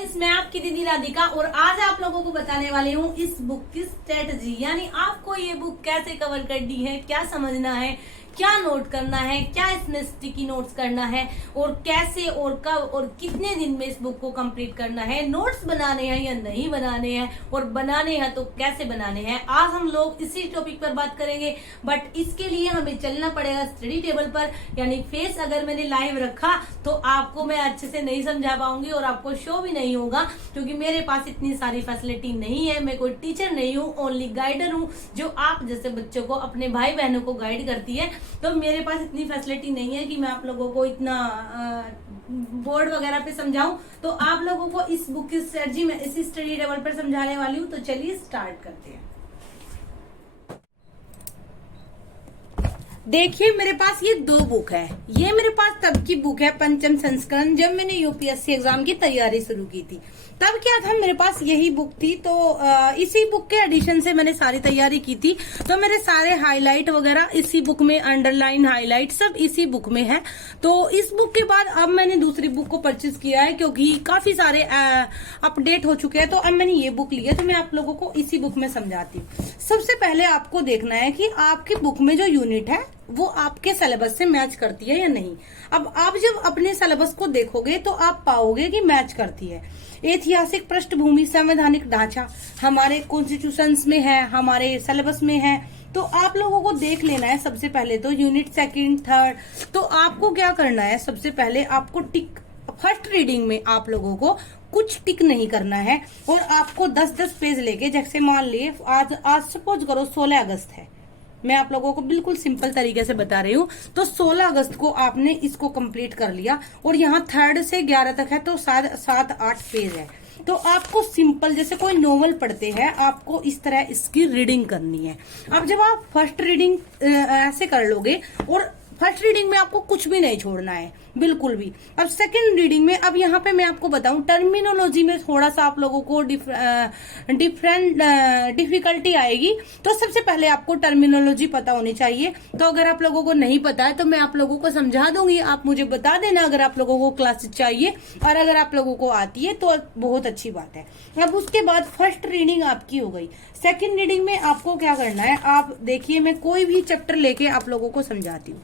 Guys, मैं आपकी दीदी राधिका और आज आप लोगों को बताने वाली हूँ इस बुक की स्ट्रेटजी, यानी आपको ये बुक कैसे कवर करनी है, क्या समझना है, क्या नोट करना है, क्या इसमें स्टिकी नोट्स करना है और कैसे और कब और कितने दिन में इस बुक को कंप्लीट करना है, नोट्स बनाने हैं या नहीं बनाने हैं और बनाने हैं तो कैसे बनाने हैं। आज हम लोग इसी टॉपिक पर बात करेंगे, बट इसके लिए हमें चलना पड़ेगा स्टडी टेबल पर, यानी फेस अगर मैंने लाइव रखा तो आपको मैं अच्छे से नहीं समझा पाऊंगी और आपको शो भी नहीं होगा, क्योंकि मेरे पास इतनी सारी फैसिलिटी नहीं है। मैं कोई टीचर नहीं हूँ, ओनली गाइडर हूँ जो आप जैसे बच्चों को, अपने भाई बहनों को गाइड करती है। तो मेरे पास इतनी फैसिलिटी नहीं है कि मैं आप लोगों को इतना बोर्ड वगैरह पे समझाऊं। तो आप लोगों को इस बुक की स्ट्रेटजी में इसी स्टडी टेबल पर समझाने वाली हूँ। तो चलिए स्टार्ट करते हैं। देखिए, मेरे पास ये दो बुक है। ये मेरे पास तब की बुक है, पंचम संस्करण, जब मैंने यूपीएससी एग्जाम की तैयारी शुरू की थी तब क्या था, मेरे पास यही बुक थी। तो इसी बुक के एडिशन से मैंने सारी तैयारी की थी। तो मेरे सारे हाईलाइट वगैरह इसी बुक में, अंडरलाइन हाईलाइट सब इसी बुक में है। तो इस बुक के बाद अब मैंने दूसरी बुक को परचेज किया है, क्योंकि काफी सारे अपडेट हो चुके हैं। तो अब मैंने ये बुक लिया, तो मैं आप लोगों को इसी बुक में समझाती हूँ। सबसे पहले आपको देखना है कि आपकी बुक में जो यूनिट है वो आपके सिलेबस से मैच करती है या नहीं। अब आप जब अपने सिलेबस को देखोगे तो आप पाओगे कि मैच करती है। ऐतिहासिक पृष्ठभूमि, संवैधानिक ढांचा हमारे कॉन्स्टिट्यूशंस में है, हमारे सिलेबस में है। तो आप लोगों को देख लेना है सबसे पहले तो यूनिट सेकंड, थर्ड। तो आपको क्या करना है, सबसे पहले आपको टिक, फर्स्ट रीडिंग में आप लोगों को कुछ टिक नहीं करना है और आपको 10-10 पेज लेके, जैसे मान लिए आज सपोज करो 16 अगस्त है, मैं आप लोगों को बिल्कुल सिंपल तरीके से बता रही हूँ। तो 16 अगस्त को आपने इसको कंप्लीट कर लिया और यहाँ 3 से 11 तक है, तो 7-8 पेज है। तो आपको सिंपल जैसे कोई नोवेल पढ़ते हैं, आपको इस तरह इसकी रीडिंग करनी है। अब जब आप फर्स्ट रीडिंग ऐसे कर लोगे, और फर्स्ट रीडिंग में आपको कुछ भी नहीं छोड़ना है, बिल्कुल भी। अब सेकंड रीडिंग में, अब यहाँ पे मैं आपको बताऊं, टर्मिनोलॉजी में थोड़ा सा आप लोगों को डिफरेंट डिफिकल्टी आएगी। तो सबसे पहले आपको टर्मिनोलॉजी पता होनी चाहिए। तो अगर आप लोगों को नहीं पता है तो मैं आप लोगों को समझा दूंगी, आप मुझे बता देना अगर आप लोगों को क्लासेस चाहिए, और अगर आप लोगों को आती है तो बहुत अच्छी बात है। अब उसके बाद फर्स्ट रीडिंग आपकी हो गई। सेकेंड रीडिंग में आपको क्या करना है, आप देखिए, मैं कोई भी चैप्टर लेके आप लोगों को समझाती हूँ।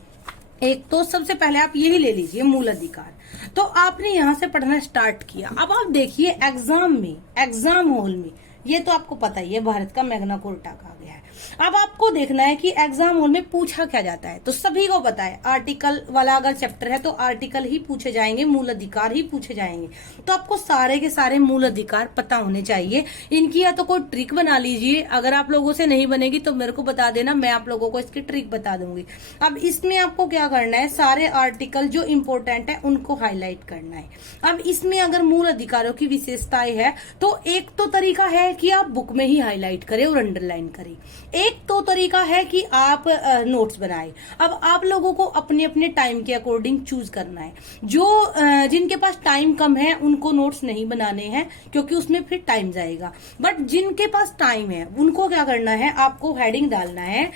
एक तो सबसे पहले आप यही ले लीजिए, मूल अधिकार। तो आपने यहाँ से पढ़ना स्टार्ट किया। अब आप देखिए एग्जाम में, एग्जाम हॉल में, ये तो आपको पता ही है, भारत का मैग्ना कार्टा कहा गया है। अब आपको देखना है कि एग्जाम हॉल में पूछा क्या जाता है। तो सभी को पता है, आर्टिकल वाला अगर चैप्टर है तो आर्टिकल ही पूछे जाएंगे, मूल अधिकार ही पूछे जाएंगे। तो आपको सारे के सारे मूल अधिकार पता होने चाहिए। इनकी या तो कोई ट्रिक बना लीजिए, अगर आप लोगों से नहीं बनेगी तो मेरे को बता देना, मैं आप लोगों को इसकी ट्रिक बता दूंगी। अब इसमें आपको क्या करना है, सारे आर्टिकल जो इम्पोर्टेंट है उनको हाईलाइट करना है। अब इसमें अगर मूल अधिकारों की विशेषताएं है तो एक तो तरीका है कि आप बुक में ही हाईलाइट करें और अंडरलाइन करें, एक तो तरीका है कि आप नोट्स बनाएं। अब आप लोगों को अपने अपने टाइम के अकॉर्डिंग चूज करना है। जो जिनके पास टाइम कम है उनको नोट्स नहीं बनाने हैं, क्योंकि उसमें फिर टाइम जाएगा। बट जिनके पास टाइम है उनको क्या करना है, आपको हेडिंग डालना है।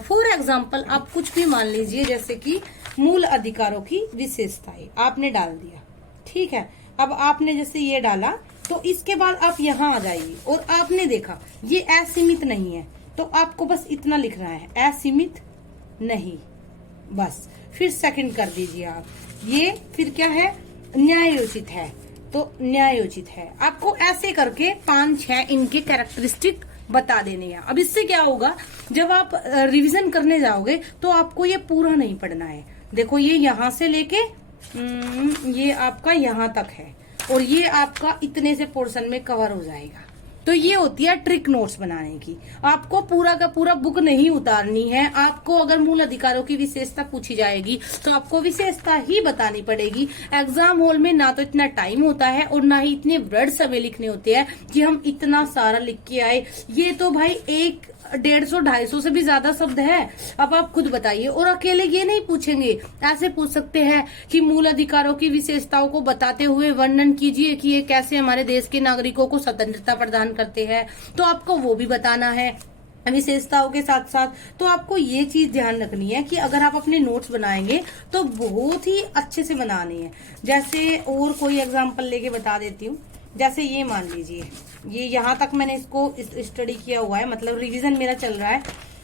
फॉर एग्जाम्पल आप कुछ भी मान लीजिए, जैसे कि मूल अधिकारों की विशेषताएं आपने डाल दिया, ठीक है। अब आपने जैसे ये डाला, तो इसके बाद आप यहाँ आ जाइए और आपने देखा ये असीमित नहीं है, तो आपको बस इतना लिख रहा है, असीमित नहीं, बस। फिर सेकंड कर दीजिए आप, ये फिर क्या है, न्यायोचित है, तो न्यायोचित है। आपको ऐसे करके 5-6 इनके कैरेक्टरिस्टिक बता देने हैं। अब इससे क्या होगा, जब आप रिवीजन करने जाओगे तो आपको ये पूरा नहीं पढ़ना है। देखो, ये यहाँ से लेके ये आपका यहाँ तक है और ये आपका इतने से पोर्शन में कवर हो जाएगा। तो ये होती है ट्रिक नोट्स बनाने की। आपको पूरा का पूरा बुक नहीं उतारनी है। आपको अगर मूल अधिकारों की विशेषता पूछी जाएगी तो आपको विशेषता ही बतानी पड़ेगी। एग्जाम हॉल में ना तो इतना टाइम होता है और ना ही इतने वर्ड्स हमें लिखने होते हैं कि हम इतना सारा लिख के आए। ये तो भाई 150-250 से भी ज्यादा शब्द है। अब आप खुद बताइए। और अकेले ये नहीं पूछेंगे, ऐसे पूछ सकते हैं कि मूल अधिकारों की विशेषताओं को बताते हुए वर्णन कीजिए कि ये कैसे हमारे देश के नागरिकों को स्वतंत्रता प्रदान करते हैं। तो आपको वो भी बताना है विशेषताओं के साथ साथ। तो आपको ये चीज ध्यान रखनी है कि अगर आप अपने नोट्स बनाएंगे तो बहुत ही अच्छे से बनाने हैं। जैसे और कोई एग्जाम्पल लेके बता देती हूँ। जैसे ये मान लीजिए, ये यहाँ तक मैंने इसको स्टडी किया हुआ है, मतलब रिवीजन मेरा चल रहा है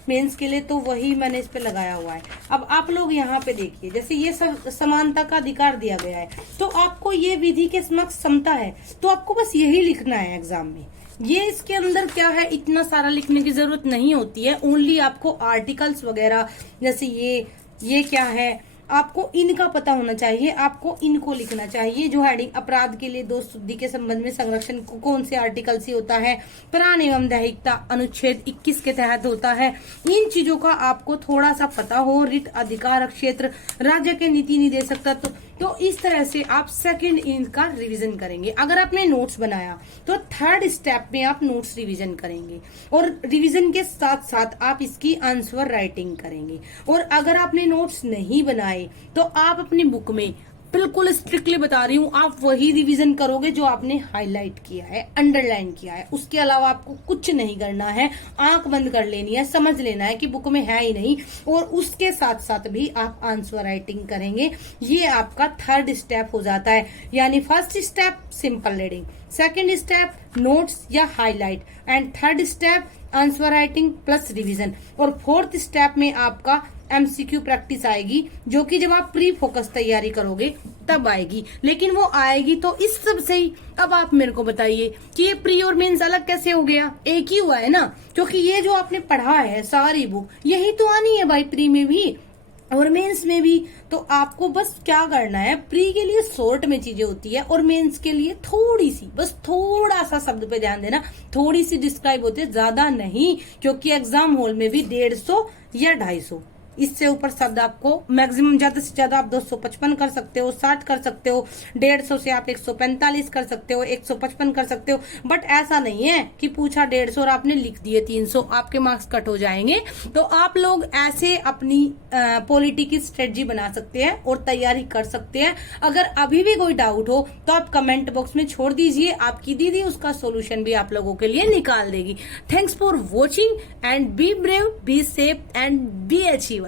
मेंस के लिए, तो वही मैंने इस पे लगाया हुआ है। अब आप लोग यहाँ पे देखिए, जैसे ये सब समानता का अधिकार दिया गया है, तो आपको ये विधि के समक्ष समता है, तो आपको बस यही लिखना है एग्जाम में। ये इसके अंदर क्या है, इतना सारा लिखने की जरूरत नहीं होती है। ओनली आपको आर्टिकल्स वगैरह, जैसे ये क्या है, आपको इनका पता होना चाहिए, आपको इनको लिखना चाहिए। जो हेडिंग अपराध के लिए दोष शुद्धि के संबंध में संरक्षण कौन से आर्टिकल से होता है, प्राण एवं दैहिकता अनुच्छेद 21 के तहत होता है, इन चीजों का आपको थोड़ा सा पता हो। रिट अधिकार क्षेत्र, राज्य के नीति निदेशक तत्व, तो इस तरह से आप सेकंड इनका रिवीजन करेंगे। अगर आपने नोट्स बनाया तो थर्ड स्टेप में आप नोट्स रिवीजन करेंगे, और रिवीजन के साथ साथ आप इसकी आंसर राइटिंग करेंगे। और अगर आपने नोट्स नहीं बनाए तो आप अपनी बुक में, बिल्कुल स्ट्रिक्टली बता रही हूँ, आप वही रिवीजन करोगे जो आपने हाईलाइट किया है, अंडरलाइन किया है। उसके अलावा आपको कुछ नहीं करना है, आंख बंद कर लेनी है, समझ लेना है कि बुक में है ही नहीं, और उसके साथ साथ भी आप आंसर राइटिंग करेंगे। ये आपका थर्ड स्टेप हो जाता है। यानी first step simple reading, second step notes या highlight, and third step answer writing plus revision, और फोर्थ स्टेप में आपका एमसीक्यू प्रैक्टिस आएगी, जो कि जब आप प्री फोकस तैयारी करोगे तब आएगी। लेकिन वो आएगी तो इस सब से ही। अब आप मेरे को बताइए कि ये प्री और मेंस अलग कैसे हो गया? एक ही हुआ है ना, क्योंकि ये जो आपने पढ़ा है सारी बुक, यही तो आनी है भाई प्री में भी और मेंस में भी। तो आपको बस क्या करना है, प्री के लिए शॉर्ट में चीजें होती है और मेंस के लिए थोड़ी सी, बस थोड़ा सा शब्द पे ध्यान देना, थोड़ी सी डिस्क्राइब होती है, ज्यादा नहीं, क्योंकि एग्जाम हॉल में भी 150 या 250, इससे ऊपर शब्द आपको मैक्सिमम, ज्यादा से ज्यादा आप 255 कर सकते हो, 60 कर सकते हो, 150 से आप 145 कर सकते हो, 155 कर सकते हो। बट ऐसा नहीं है कि पूछा 150 और आपने लिख दिए 300, आपके मार्क्स कट हो जाएंगे। तो आप लोग ऐसे अपनी पॉलिटी की स्ट्रेटजी बना सकते हैं और तैयारी कर सकते हैं। अगर अभी भी कोई डाउट हो तो आप कमेंट बॉक्स में छोड़ दीजिए, आपकी दीदी उसका सोल्यूशन भी आप लोगों के लिए निकाल देगी। Thanks for watching and be brave, be safe and be achiever.